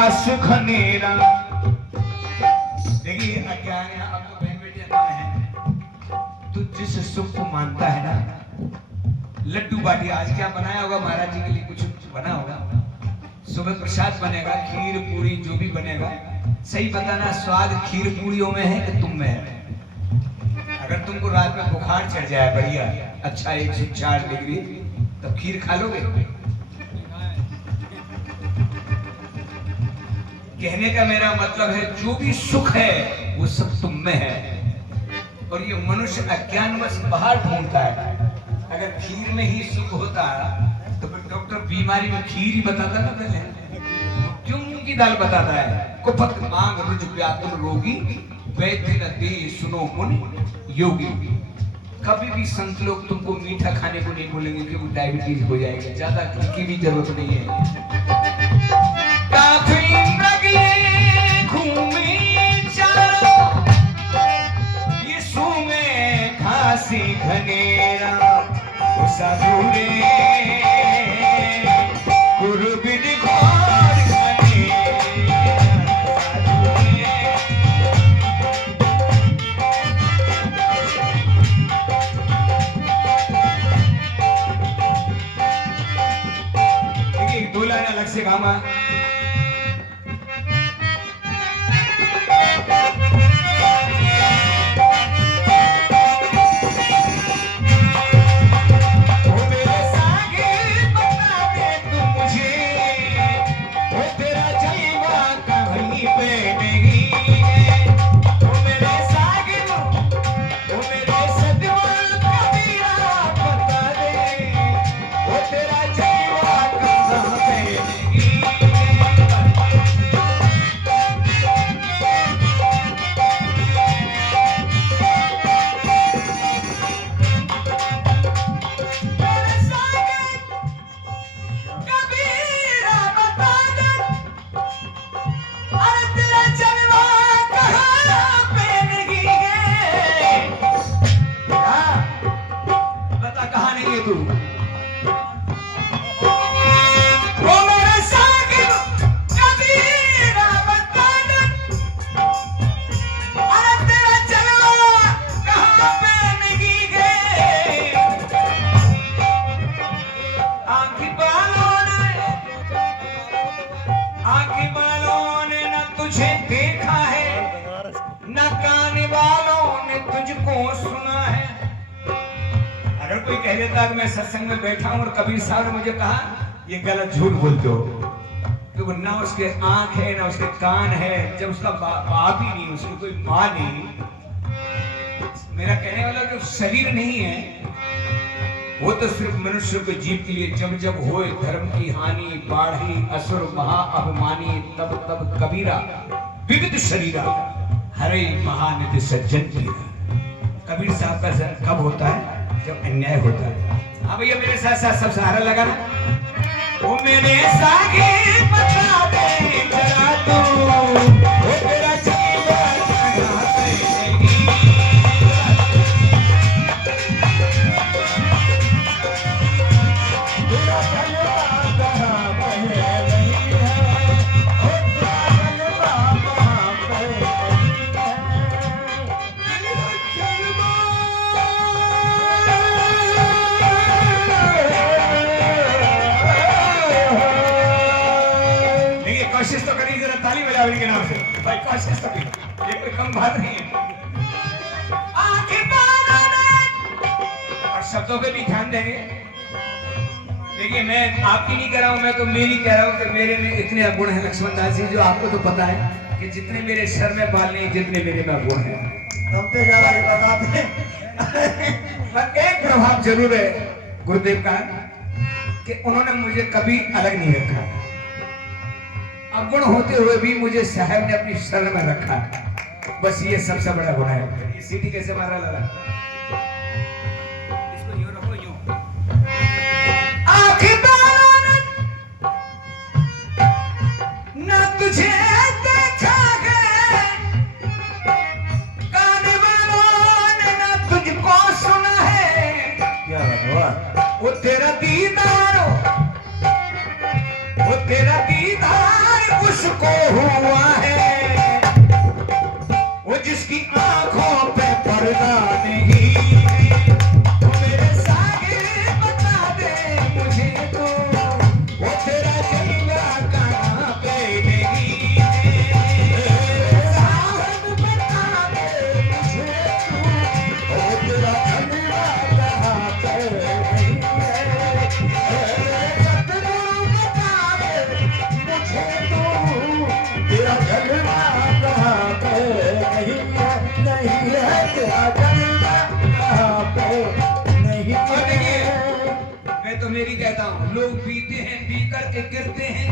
पास घनेरा। देखिए अज्ञान है, अब तो बहन बेटियां है, तू जिस सुख को मानता है ना, लड्डू बाटी आज क्या बनाया होगा महाराज जी के लिए, कुछ बना होगा, सुबह प्रसाद बनेगा, खीर पूरी जो भी बनेगा, सही बताना स्वाद खीर पूरियों में है कि तुम में है। अगर तुमको रात में बुखार चढ़ जाए बढ़िया अच्छा 104 डिग्री, तब खीर खा लोगे? कहने का मेरा मतलब है जो भी सुख है वो सब तुम में है, और ये मनुष्य अज्ञानवश बाहर ढूंढता है। अगर खीर में ही सुख होता तो फिर डॉक्टर बीमारी में खीर ही बताता ना पहले, क्यों मूंग की दाल बताता है? कुपत मांग रुज व्याकुल रोगी, वैद्य न दे सुनो मुनि योगी। कभी भी संत लोग तुमको मीठा खाने को नहीं बोलेंगे क्योंकि डायबिटीज हो जाएगी, ज्यादा घी की भी जरूरत नहीं है। घनेरा साधुरे गुरु बिन घोर देखिए 2 लाइन अलग से गामा। कह देता कि मैं सत्संग में बैठा हूं और कबीर साहब ने मुझे कहा ये गलत झूठ बोलते हो, क्योंकि ना उसके आंख है ना उसके कान है, जब उसका बाप ही नहीं, उसकी कोई माँ नहीं। मेरा कहने वाला जो शरीर नहीं है वो तो सिर्फ मनुष्य के जीव के लिए, जब जब होए धर्म की हानि बाढ़ी असुर महा अपमानी, तब तब कबीरा विविध शरीरा हरे महानिधि सज्जन की। कबीर साहब का कब होता है? जब अन्याय होता है। हाँ भैया मेरे साथ साथ सब सहारा लगा ना। वो मेरे सागे बता दे जरा तू, वो तेरा जीवन कहाँ से लगी। तेरा जलवा कहाँ पे नहीं है, वो तेरा जलवा कहाँ पे नहीं है। कोशिश तो करिए जरा, ताली बजाओ इनके नाम से भाई, कोशिश तो करिए, ये कोई कम बात नहीं है। और शब्दों पे भी ध्यान देंगे। देखिए मैं आपकी नहीं कह रहा हूं, मैं तो मेरी कह रहा हूं कि मेरे में इतने गुण हैं लक्ष्मण दास जी, जो आपको तो पता है कि जितने मेरे सर में बाल नहीं, जितने मेरे में गुण हैं, हमसे ज्यादा ये बताते हैं। एक प्रभाव जरूर है गुरुदेव का कि उन्होंने मुझे कभी अलग नहीं रखा, अवगुण होते हुए भी मुझे साहब ने अपनी शरण में रखा। बस ये सबसे बड़ा गुण है। ये सीटी कैसे मारा लगा? इसको यूं रखो, यूं। आंखें ना तुझे देखा है, कान वालों ने ना तुझको सुना है। क्या हुआ? वो तेरा दीदार, वो तेरा दीदार उसको आंखों पे पर्दा नहीं है। वो मेरे साहिल बता दे मुझे तो, वो तेरा जलवा कहाँ पे नहीं है। साहिल बता दे मुझे तो, वो तेरा जलवा कहाँ पे नहीं है। सतगुरु बता दे मुझे तो, तेरा जलवा कहाँ पे नहीं है, नहीं है तेरा जलवा कहाँ पे नहीं है। मैं तो मेरी कहता हूँ, लोग पीते हैं, पी करके गिरते हैं,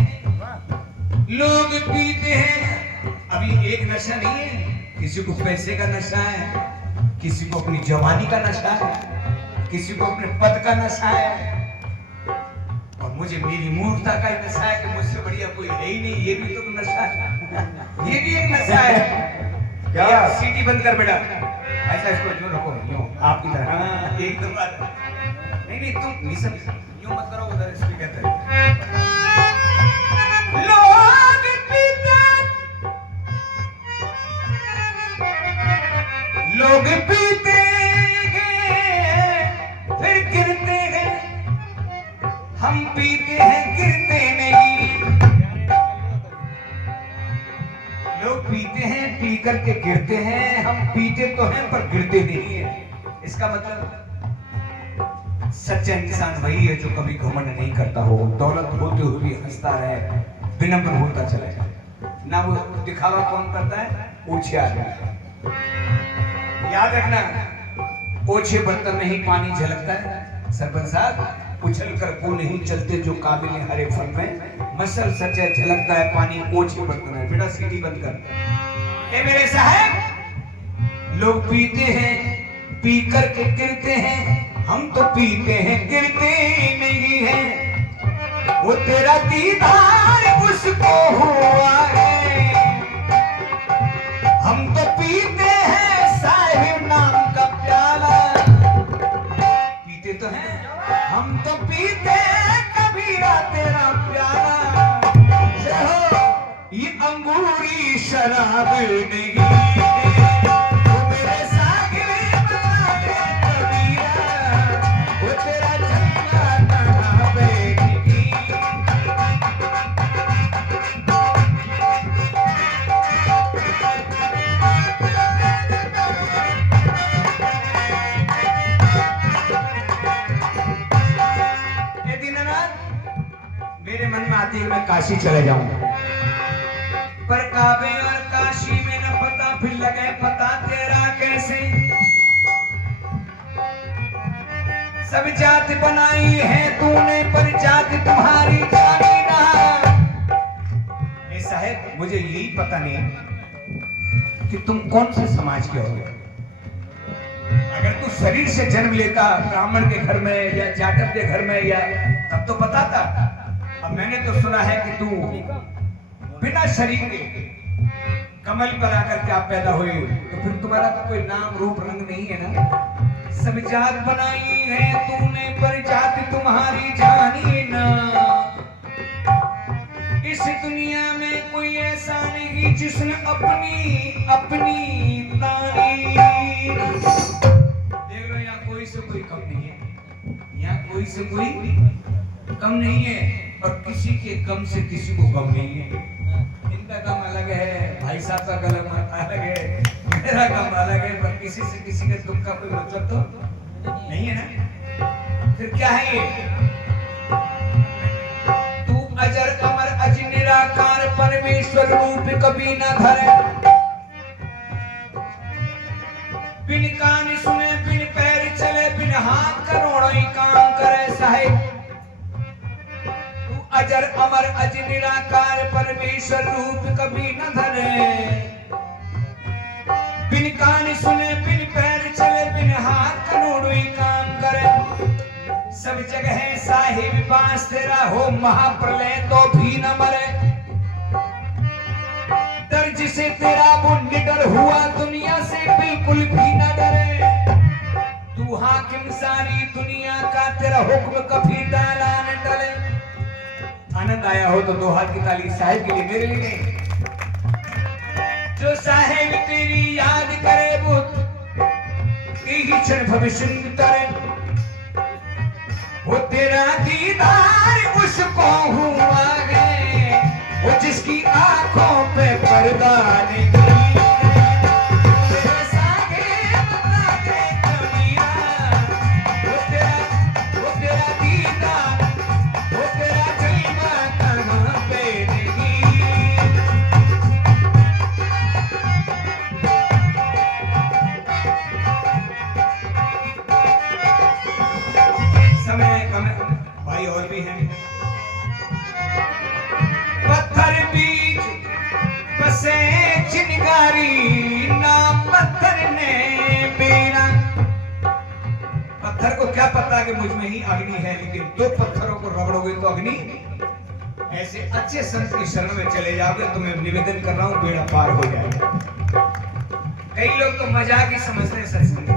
लोग पीते हैं। अभी एक नशा नहीं है, किसी को पैसे का नशा है, किसी को अपनी जवानी का नशा है, किसी को अपने पद का नशा है, और मुझे मेरी मूर्खता का नशा है कि मुझसे बढ़िया कोई है ही नहीं। ये भी तो नशा है, ये भी एक नशा है। क्या सीटी बंद कर बेटा, ऐसा इसको यूं रखो, यूं आपकी तरह। हाँ, एकदम नहीं नहीं, तुम लिसन यूं मत करो, उधर स्पीकर पे। लोग पीते, लोग पीते हैं फिर गिरते हैं, हम पीते हैं गिरते नहीं। लोग पीते हैं, पी करके गिरते हैं, हम पीते तो हैं पर गिरते नहीं है। इसका मतलब सच्चा इंसान वही है जो कभी घमंड नहीं करता हो, दौलत होते हुए भी हंसता रहे, विनम्र होता चले जाए। ना वो दिखावा कौन करता है, ओछे आदमी। याद रखना, ओछे बर्तन में ही पानी झलकता है। सरपंच साहब, उछल कर को नहीं चलते जो काबिल है हर एक फन में, मसल सच्चा झलकता है पानी ओछे बर्तन में। बेटा सीटी बंद कर। ए मेरे साहब, लोग पीते हैं, पी करके गिरते हैं, हम तो पीते हैं गिरते नहीं है। वो तेरा दीदार उसको हुआ है, हम तो पीते हैं साहिब नाम का प्याला। पीते तो हैं, हम तो पीते हैं कबीरा तेरा प्याला। ये अंगूरी शराब नहीं है, वो मेरे साहिब बता दे कबीरा, वो तेरा जलवा कहाँ पे नहीं। मेरे मन में आती है मैं काशी चले जाऊंगा, पर काबे और काशी में न पता, फिर लगे पता तेरा कैसे। सब जात बनाई है तूने, पर जात तुम्हारी जानी ना। साहब, मुझे यही पता नहीं कि तुम कौन से समाज के हो। अगर तू शरीर से जन्म लेता ब्राह्मण के घर में या जाटव के घर में, या तब तो बताता। अब मैंने तो सुना है कि तू बिना शरीर के कमल पर आकर के आप पैदा हुए, तो फिर तुम्हारा तो कोई नाम रूप रंग नहीं है ना। सब जात बनाई है तूने, पर जात तुम्हारी जानी ना। इस दुनिया में कोई ऐसा नहीं जिसने अपनी अपनी तारीफ। देख लो, यहाँ कोई से कोई कम नहीं है, यहाँ कोई से कोई कम नहीं है, और किसी के गम से किसी को गम नहीं है। इनका गम अलग है, भाई साहब का गम अलग है, मेरा गम अलग है, पर किसी से किसी के दुख का कोई मतलब तो नहीं है ना। फिर क्या है ये? तू अजर अमर अज निराकार परमेश्वर रूप कभी न धरे, बिन कान सुने, बिन पैर चले, बिन हाथ करोड़ों ही काम करे। साहिब, अजर अमर अज निराकार परमेश्वर रूप कभी न धरे, बिन कान सुने, बिन पैर चले, बिन हाथ करोड़ों ही काम करे। सब जगह साहिब बास तेरा हो, महाप्रलय तो भी न मरे। दर्ज से तेरा वो निडर हुआ, दुनिया से बिल्कुल भी न डरे। तू हाकिम सारी दुनिया का, तेरा हुक्म कभी डाला न टले। आनंद आया हो तो दो हाथ की ताली साहिब के लिए, मेरे लिए नहीं। जो साहिब तेरी याद करे क्षण भविष्य तरे, वो तेरा दीदार उसको हुआ है, वो जिसकी आंखों पे पर्दा नहीं। पत्थर को क्या पता कि मुझ में ही अग्नि है, लेकिन दो पत्थरों को रगड़ोगे तो अग्नि। ऐसे अच्छे संत की शरण में चले जाओगे तो मैं निवेदन कर रहा हूं, बेड़ा पार हो जाएगा। कई लोग तो मजाक ही समझते हैं सत्संग,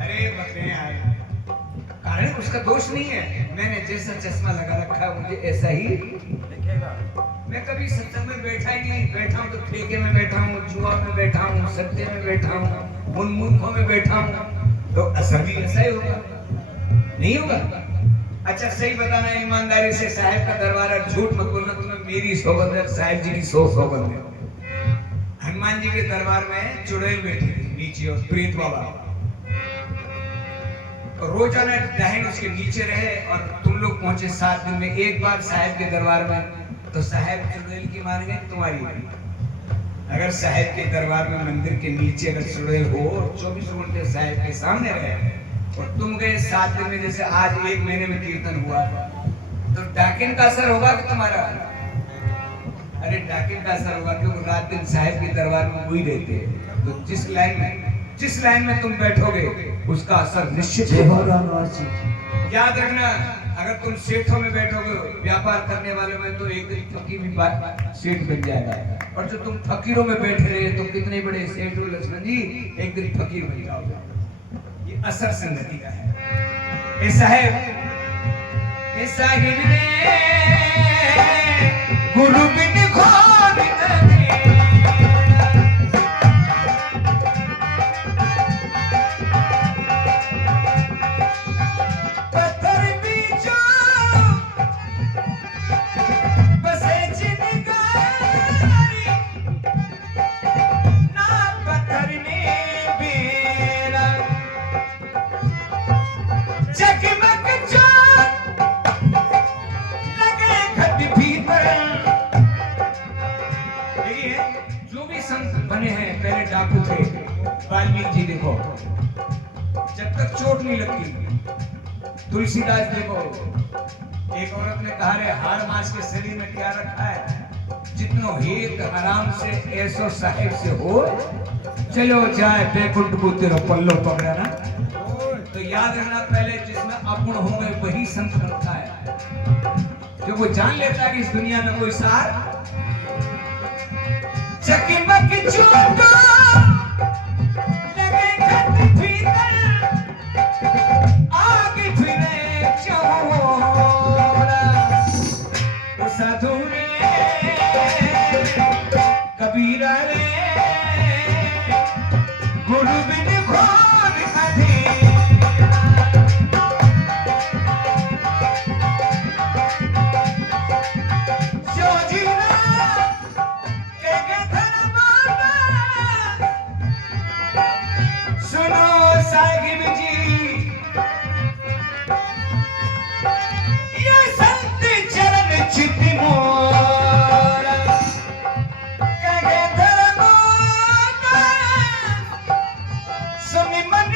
अरे बकरे आए, कारण उसका दोष नहीं है। मैंने जैसा चश्मा लगा रखा है मुझे ऐसा ही दिखेगा। मैं कभी सत्संग में बैठा ही नहीं, बैठा हूं तो ठेके में बैठा हूं, जुआ में बैठा हूं, सत्य में बैठा हूं, उन मूर्खों में बैठा हूं, तो असर भी ऐसा ही होगा, नहीं होगा। अच्छा सही बताना ईमानदारी से, साहब का दरबार है, झूठ मत बोलना, तुम्हें मेरी सोबत है, साहब जी की सोबत है। हनुमान जी के दरबार में चुड़ैल बैठी थी नीचे, और प्रीत बाबा रोजाना डायन उसके नीचे रहे, और तुम लोग पहुंचे 7 दिन में एक बार साहब के दरबार में, तो साहब चुड़ैल की मान गए तुम्हारी। अगर साहब के दरबार में मंदिर के नीचे अगर चुड़ैल हो और 24 घंटे साहब के सामने रहे, और तुम गए 7 दिन में, जैसे आज 1 महीने में कीर्तन हुआ, तो डाकिन का असर होगा कि तुम्हारा? अरे डाकिन का असर होगा, क्योंकि रात दिन साहब के दरबार में वही रहते हैं। तो जिस लाइन में तुम बैठोगे उसका असर निश्चित होगा। याद रखना, अगर तुम सेठों में बैठोगे, व्यापार करने वाले में, तो एक दिन फकीर भी सेठ बन जाएगा। और जो तुम फकीरों में बैठे रहे, तुम कितने बड़े सेठ हो लक्ष्मण जी, एक दिन फकीर बन जाओगे। ये असर संगति का है। ऐसा है साहिब ने गुरु बिन खोल दे, वाल्मीकि जी देखो, जब तक चोट नहीं लगती। तुलसीदास देखो, एक औरत ने कहा रे हार मास के शरीर में क्या रखा है, जितनो हेत आराम से ऐसो साहेब से हो, चलो जाए बैकुंठ को तेरा पल्लो पकड़ा ना। तो याद रखना, पहले जिसमें अपुण होंगे वही संत बनता है, जो वो जान लेता है कि इस दुनिया में कोई सार चकिमक चोटो मन